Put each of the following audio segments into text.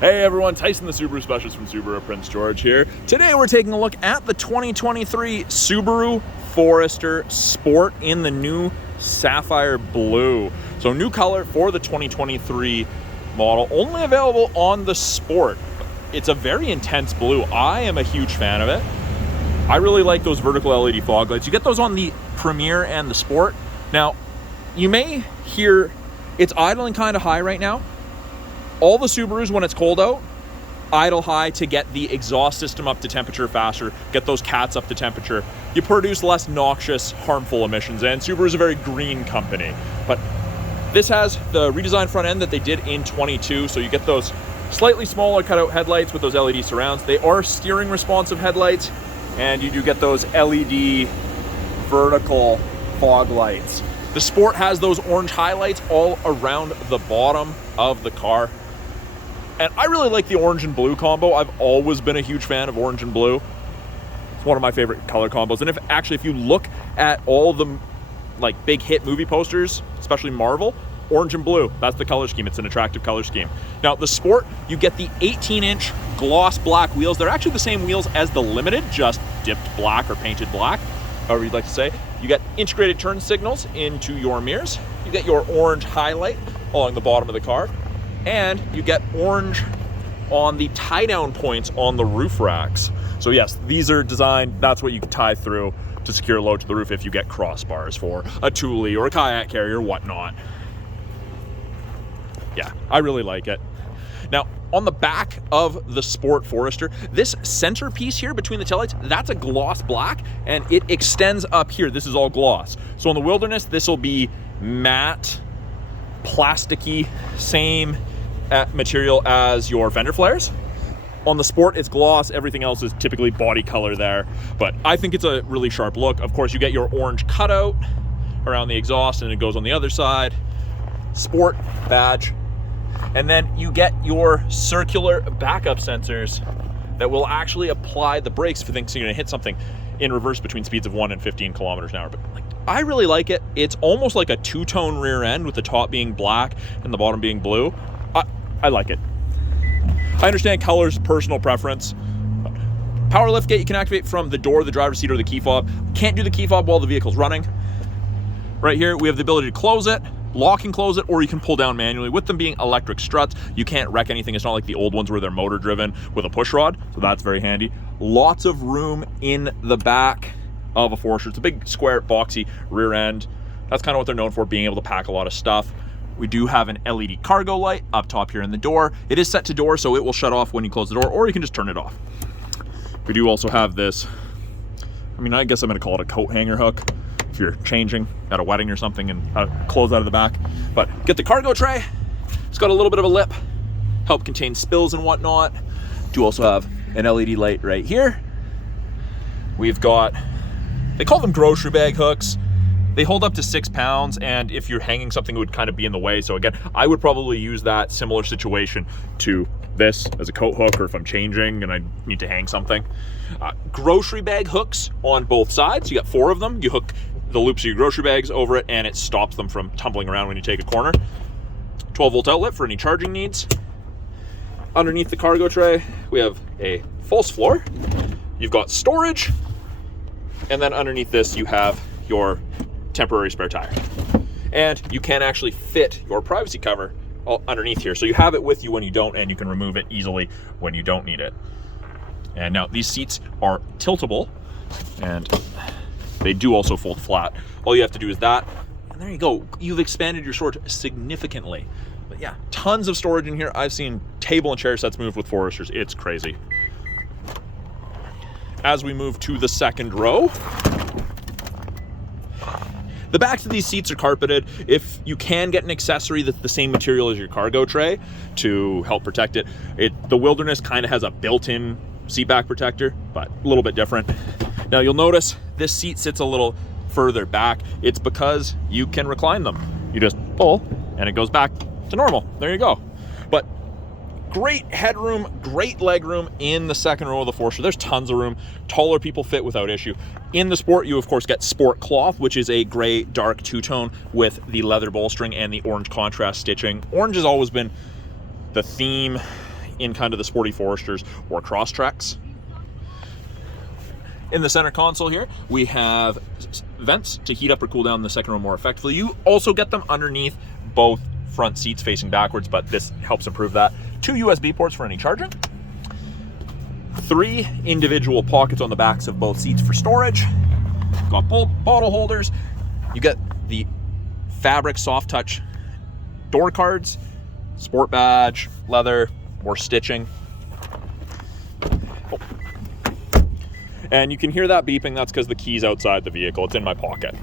Hey everyone, Tyson the Subaru Specialist from Subaru Prince George here. Today we're taking a look at the 2023 Subaru Forester Sport in the new Sapphire Blue. So new color for the 2023 model, only available on the Sport. It's a very intense blue. I am a huge fan of it. I really like those vertical LED fog lights. You get those on the Premier and the Sport. Now, you may hear it's idling kind of high right now. All the Subarus, when it's cold out, idle high to get the exhaust system up to temperature faster, get those cats up to temperature. You produce less noxious, harmful emissions, and Subaru is a very green company. But this has the redesigned front end that they did in 22, so you get those slightly smaller cutout headlights with those LED surrounds. They are steering responsive headlights, and you do get those LED vertical fog lights. The Sport has those orange highlights all around the bottom of the car. And I really like the orange and blue combo. I've always been a huge fan of orange and blue. It's one of my favorite color combos. And if you look at all the big hit movie posters, especially Marvel, orange and blue, that's the color scheme. It's an attractive color scheme. Now the Sport, you get the 18-inch gloss black wheels. They're actually the same wheels as the Limited, just dipped black or painted black, however you'd like to say. You get integrated turn signals into your mirrors. You get your orange highlight along the bottom of the car. And you get orange on the tie-down points on the roof racks. So yes, these are designed, that's what you can tie through to secure load to the roof if you get crossbars for a Thule or a kayak carrier or whatnot. Yeah, I really like it. Now, on the back of the Sport Forester, this centerpiece here between the taillights, that's a gloss black, and it extends up here. This is all gloss. So on the Wilderness, this will be matte, plasticky, same material as your fender flares. On the Sport, it's gloss. Everything else is typically body color there, but I think it's a really sharp look. Of course, you get your orange cutout around the exhaust, and it goes on the other side. Sport badge. And then you get your circular backup sensors that will actually apply the brakes if you think you're going to hit something in reverse between speeds of 1 and 15 kilometers an hour. But I really like it. It's almost like a two-tone rear end with the top being black and the bottom being blue. I like it. I understand color's personal preference. Power liftgate you can activate from the door, the driver's seat, or the key fob. Can't do the key fob while the vehicle's running. Right here, we have the ability to close it, lock and close it, or you can pull down manually. With them being electric struts, you can't wreck anything. It's not like the old ones where they're motor driven with a push rod, so that's very handy. Lots of room in the back of a Forester. It's a big, square, boxy rear end. That's kind of what they're known for, being able to pack a lot of stuff. We do have an LED cargo light up top here in the door. It is set to door, so it will shut off when you close the door, or you can just turn it off. We do also have this, I guess I'm gonna call it a coat hanger hook if you're changing at a wedding or something and close out of the back. But get the cargo tray. It's got a little bit of a lip, help contain spills and whatnot. Do also have an LED light right here. We've got, they call them grocery bag hooks. They hold up to 6 pounds, and if you're hanging something, it would kind of be in the way. So again, I would probably use that similar situation to this as a coat hook, or if I'm changing and I need to hang something. Grocery bag hooks on both sides. You got 4 of them. You hook the loops of your grocery bags over it, and it stops them from tumbling around when you take a corner. 12-volt outlet for any charging needs. Underneath the cargo tray, we have a false floor. You've got storage, and then underneath this, you have your temporary spare tire. And you can actually fit your privacy cover underneath here. So you have it with you when you don't, and you can remove it easily when you don't need it. And now these seats are tiltable, and they do also fold flat. All you have to do is that, and there you go. You've expanded your storage significantly. But yeah, tons of storage in here. I've seen table and chair sets moved with Foresters. It's crazy. As we move to the second row, the backs of these seats are carpeted. If you can get an accessory that's the same material as your cargo tray to help protect it, the Wilderness kind of has a built-in seat back protector, but a little bit different. Now you'll notice this seat sits a little further back. It's because you can recline them. You just pull and it goes back to normal. There you go. But great headroom, great legroom in the second row of the Forester. There's tons of room. Taller people fit without issue. In the Sport, you of course get Sport Cloth, which is a gray dark two-tone with the leather bolstering and the orange contrast stitching. Orange has always been the theme in kind of the sporty Foresters or Cross Treks. In the center console here, we have vents to heat up or cool down the second row more effectively. You also get them underneath both front seats facing backwards, but this helps improve that. 2 USB ports for any charging. 3 individual pockets on the backs of both seats for storage. Got bottle holders. You get the fabric soft touch door cards, sport badge, leather, more stitching. Oh. And you can hear that beeping. That's because the key's outside the vehicle. It's in my pocket.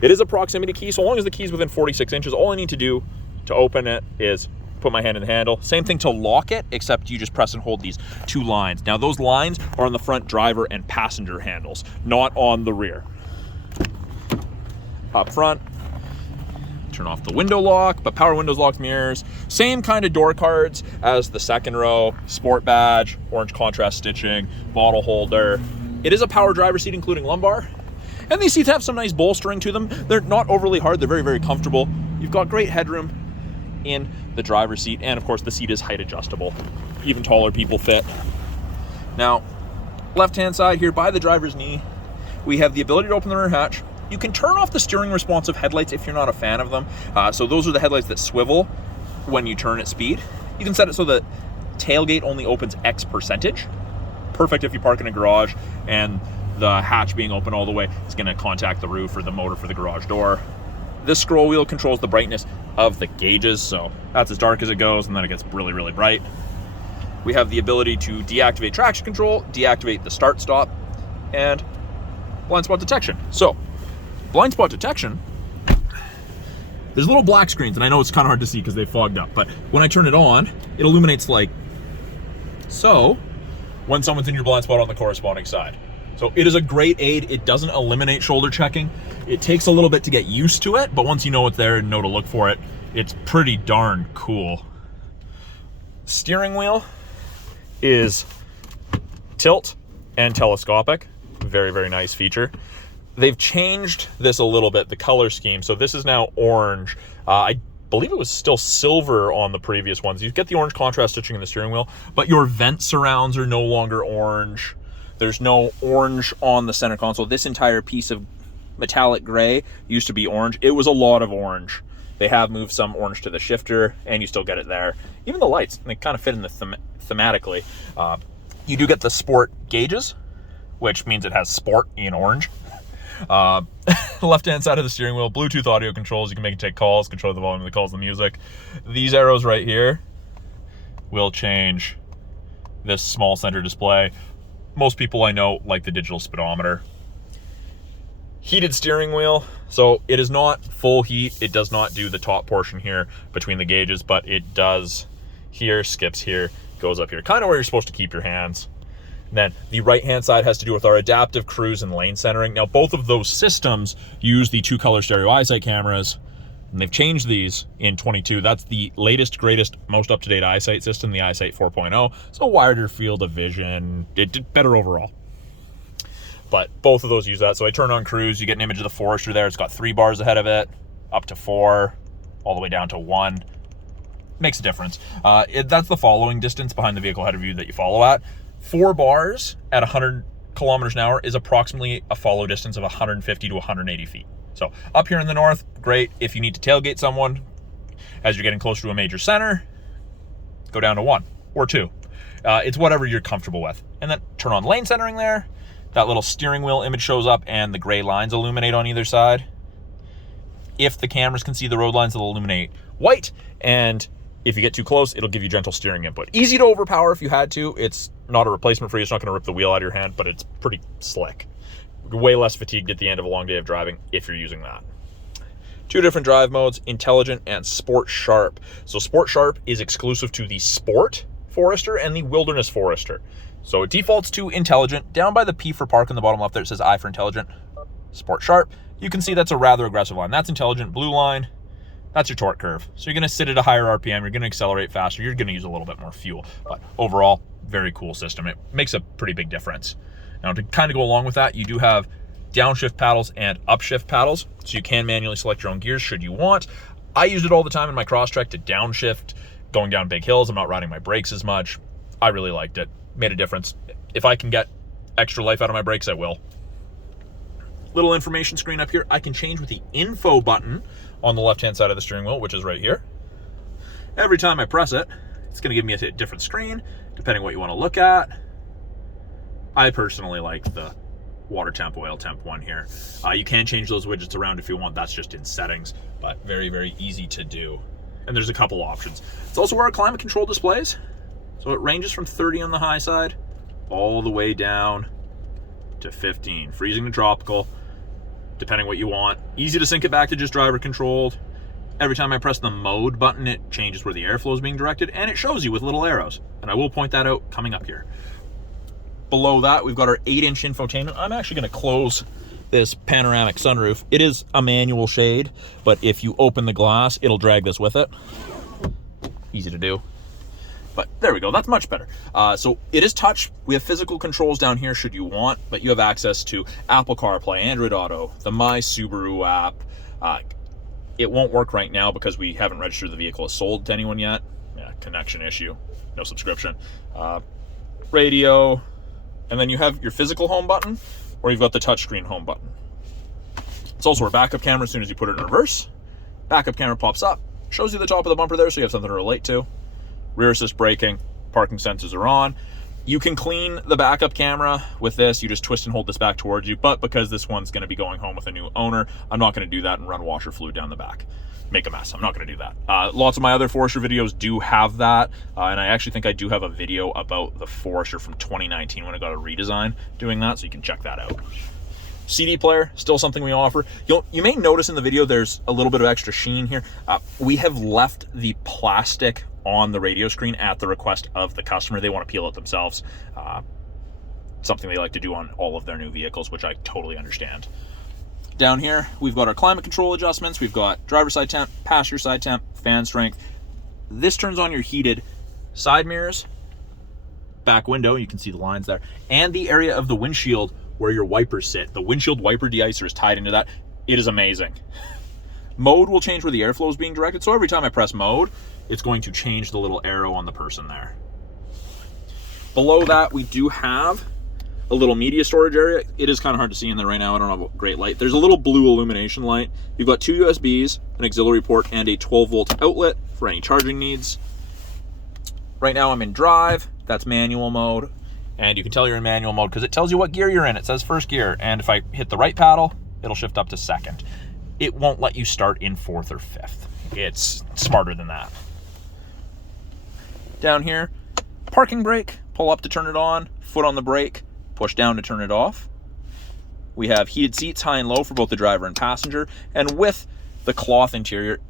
It is a proximity key. So long as the key's within 46 inches, all I need to do to open it is put my hand in the handle. Same thing to lock it, except you just press and hold these 2 lines. Now those lines are on the front driver and passenger handles, not on the rear. Up front, turn off the window lock, but power windows, locks, mirrors. Same kind of door cards as the second row, sport badge, orange contrast stitching, bottle holder. It is a power driver seat, including lumbar. And these seats have some nice bolstering to them. They're not overly hard. They're very, very comfortable. You've got great headroom in the driver's seat. And of course, the seat is height adjustable. Even taller people fit. Now, left-hand side here by the driver's knee, we have the ability to open the rear hatch. You can turn off the steering responsive headlights if you're not a fan of them. So those are the headlights that swivel when you turn at speed. You can set it so the tailgate only opens X percentage. Perfect if you park in a garage and the hatch being open all the way is going to contact the roof or the motor for the garage door. This scroll wheel controls the brightness of the gauges, so that's as dark as it goes, and then it gets really, really bright. We have the ability to deactivate traction control, deactivate the start-stop, and blind spot detection. So, blind spot detection, there's little black screens, and I know it's kind of hard to see because they fogged up, but when I turn it on, it illuminates like so when someone's in your blind spot on the corresponding side. So it is a great aid. It doesn't eliminate shoulder checking. It takes a little bit to get used to it, but once you know it's there and know to look for it, it's pretty darn cool. Steering wheel is tilt and telescopic. Very, very nice feature. They've changed this a little bit, the color scheme. So this is now orange. I believe it was still silver on the previous ones. You get the orange contrast stitching in the steering wheel, but your vent surrounds are no longer orange. There's no orange on the center console. This entire piece of metallic gray used to be orange. It was a lot of orange. They have moved some orange to the shifter, and you still get it there. Even the lights, they kind of fit in the thematically. You do get the sport gauges, which means it has sport in orange. Left-hand side of the steering wheel, Bluetooth audio controls. You can make it take calls, control the volume of the calls, the music. These arrows right here will change this small center display. Most people I know like the digital speedometer. Heated steering wheel. So it is not full heat. It does not do the top portion here between the gauges, but it does here, skips here, goes up here. Kind of where you're supposed to keep your hands. And then the right-hand side has to do with our adaptive cruise and lane centering. Now, both of those systems use the 2-color stereo eyesight cameras, and they've changed these in 22. That's the latest, greatest, most up-to-date eyesight system, the Eyesight 4.0. So wider field of vision. It did better overall. But both of those use that. So I turn on cruise, you get an image of the Forester there. It's got 3 bars ahead of it, up to 4, all the way down to 1. Makes a difference. That's the following distance behind the vehicle header view that you follow at. 4 bars at 100 kilometers an hour is approximately a follow distance of 150 to 180 feet. So up here in the north, great. If you need to tailgate someone as you're getting closer to a major center, go down to 1 or 2. It's whatever you're comfortable with. And then turn on lane centering there. That little steering wheel image shows up and the gray lines illuminate on either side. If the cameras can see the road lines, it'll illuminate white. And if you get too close, it'll give you gentle steering input. Easy to overpower if you had to. It's not a replacement for you. It's not going to rip the wheel out of your hand, but it's pretty slick. Way less fatigued at the end of a long day of driving if you're using that. 2 different drive modes, Intelligent and Sport Sharp. So Sport Sharp is exclusive to the Sport Forester and the Wilderness Forester. So it defaults to Intelligent. Down by the P for Park in the bottom left there, it says I for Intelligent. Sport Sharp. You can see that's a rather aggressive line. That's Intelligent. Blue line, that's your torque curve. So you're going to sit at a higher RPM. You're going to accelerate faster. You're going to use a little bit more fuel. But overall, very cool system. It makes a pretty big difference. Now, to kind of go along with that, you do have downshift paddles and upshift paddles. So you can manually select your own gears should you want. I used it all the time in my Crosstrek to downshift going down big hills. I'm not riding my brakes as much. I really liked it. Made a difference. If I can get extra life out of my brakes, I will. Little information screen up here. I can change with the info button on the left-hand side of the steering wheel, which is right here. Every time I press it, it's going to give me a different screen, depending what you want to look at. I personally like the water temp, oil temp one here. You can change those widgets around if you want. That's just in settings, but very, very easy to do. And there's a couple options. It's also where our climate control displays. So it ranges from 30 on the high side all the way down to 15, freezing to tropical, depending what you want. Easy to sync it back to just driver controlled. Every time I press the mode button, it changes where the airflow is being directed, and it shows you with little arrows. And I will point that out coming up here. Below that, we've got our 8-inch infotainment. I'm actually going to close this panoramic sunroof. It is a manual shade, but if you open the glass, it'll drag this with it. Easy to do. But there we go, that's much better. So it is touch. We have physical controls down here should you want, but you have access to Apple CarPlay, Android Auto, the My Subaru app. It won't work right now because we haven't registered the vehicle as sold to anyone yet. Yeah, connection issue, no subscription. Radio, and then you have your physical home button, or you've got the touchscreen home button. It's also our backup camera as soon as you put it in reverse. Backup camera pops up, shows you the top of the bumper there so you have something to relate to. Rear assist braking, parking sensors are on. You can clean the backup camera with this. You just twist and hold this back towards you, but because this one's going to be going home with a new owner, I'm not going to do that and run washer fluid down the back. Make a mess. I'm not going to do that. Lots of my other Forester videos do have that, and I actually think I do have a video about the Forester from 2019 when I got a redesign doing that, so you can check that out. CD player, still something we offer. You may notice in the video there's a little bit of extra sheen here. We have left the plastic on the radio screen at the request of the customer. They want to peel it themselves. Something they like to do on all of their new vehicles, which I totally understand. Down here, we've got our climate control adjustments. We've got driver side temp, passenger side temp, fan strength. This turns on your heated side mirrors, back window, you can see the lines there, and the area of the windshield where your wipers sit. The windshield wiper de-icer is tied into that. It is amazing. Mode will change where the airflow is being directed. So every time I press mode, it's going to change the little arrow on the person there. Below that, we do have a little media storage area. It is kind of hard to see in there right now. I don't have a great light. There's a little blue illumination light. You've got 2 USBs, an auxiliary port, and a 12-volt outlet for any charging needs. Right now I'm in drive. That's manual mode. And you can tell you're in manual mode because it tells you what gear you're in. It says first gear. And if I hit the right paddle, it'll shift up to second. It won't let you start in 4th or 5th. It's smarter than that. Down here, parking brake. Pull up to turn it on, foot on the brake, push down to turn it off. We have heated seats, high and low, for both the driver and passenger. And with the cloth interior,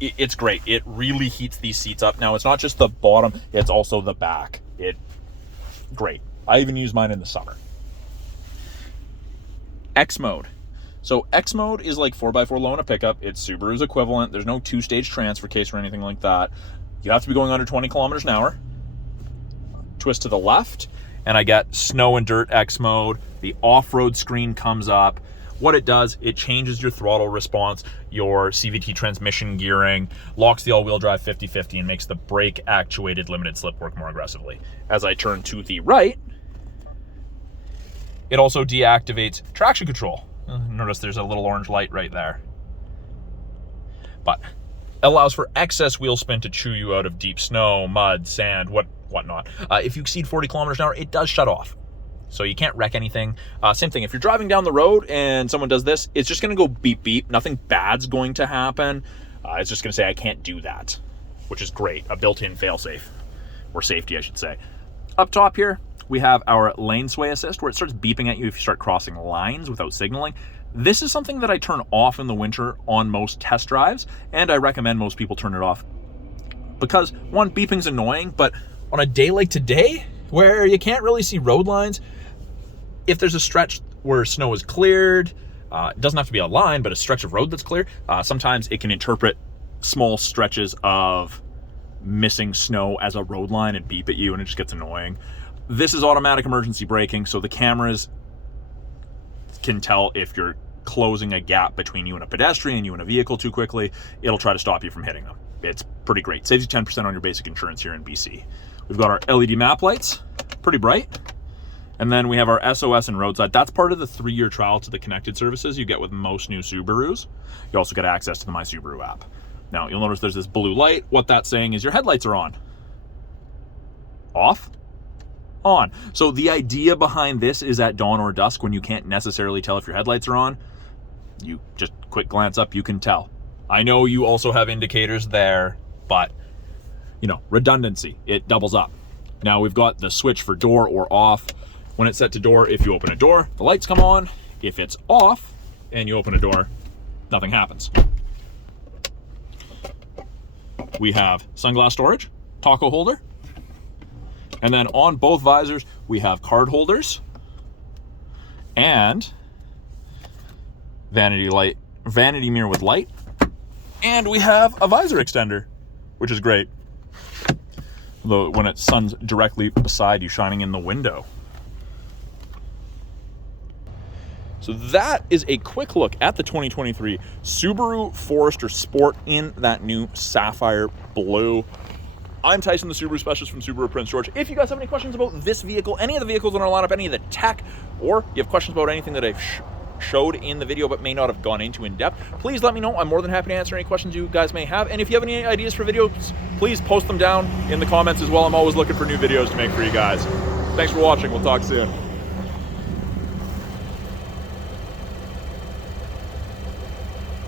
it's great. It really heats these seats up. Now, it's not just the bottom, it's also the back. Great. I even use mine in the summer. X mode. So X mode is like 4x4 low in a pickup. It's Subaru's equivalent. There's no 2-stage transfer case or anything like that. You have to be going under 20 kilometers an hour. Twist to the left, and I get snow and dirt X mode. The off-road screen comes up. What it does, it changes your throttle response, your CVT transmission gearing, locks the all-wheel drive 50-50, and makes the brake-actuated limited slip work more aggressively. As I turn to the right, it also deactivates traction control. Notice there's a little orange light right there. But it allows for excess wheel spin to chew you out of deep snow, mud, sand, whatnot. If you exceed 40 kilometers an hour, it does shut off. So you can't wreck anything. Same thing, if you're driving down the road and someone does this, it's just gonna go beep beep. Nothing bad's going to happen. It's just gonna say, I can't do that, which is great. A built-in fail-safe, or safety, I should say. Up top here, we have our lane sway assist, where it starts beeping at you if you start crossing lines without signaling. This is something that I turn off in the winter on most test drives, and I recommend most people turn it off. Because, one, beeping's annoying, but on a day like today, where you can't really see road lines, if there's a stretch where snow is cleared, it doesn't have to be a line, but a stretch of road that's clear, sometimes it can interpret small stretches of missing snow as a road line and beep at you, and it just gets annoying. This is automatic emergency braking, so the cameras can tell if you're closing a gap between you and a pedestrian, you and a vehicle too quickly. It'll try to stop you from hitting them. It's pretty great. Saves you 10% on your basic insurance here in BC. We've got our LED map lights, pretty bright. And then we have our SOS and roadside. That's part of the 3-year trial to the connected services you get with most new Subarus. You also get access to the My Subaru app. Now, you'll notice there's this blue light. What that's saying is your headlights are on. Off? On. So the idea behind this is at dawn or dusk, when you can't necessarily tell if your headlights are on, you just quick glance up, you can tell. I know you also have indicators there, but you know, redundancy, it doubles up. Now we've got the switch for door or off. When it's set to door, if you open a door, the lights come on. If it's off and you open a door, nothing happens. We have sunglass storage, taco holder, and then on both visors, we have card holders and vanity mirror with light, and we have a visor extender, which is great. Though when it sun's directly beside you, shining in the window. So that is a quick look at the 2023 Subaru Forester Sport in that new Sapphire Blue. I'm Tyson, the Subaru specialist from Subaru Prince George. If you guys have any questions about this vehicle, any of the vehicles in our lineup, any of the tech, or you have questions about anything that I've showed in the video but may not have gone into in depth, please let me know. I'm more than happy to answer any questions you guys may have. And if you have any ideas for videos, please post them down in the comments as well. I'm always looking for new videos to make for you guys. Thanks for watching. We'll talk soon.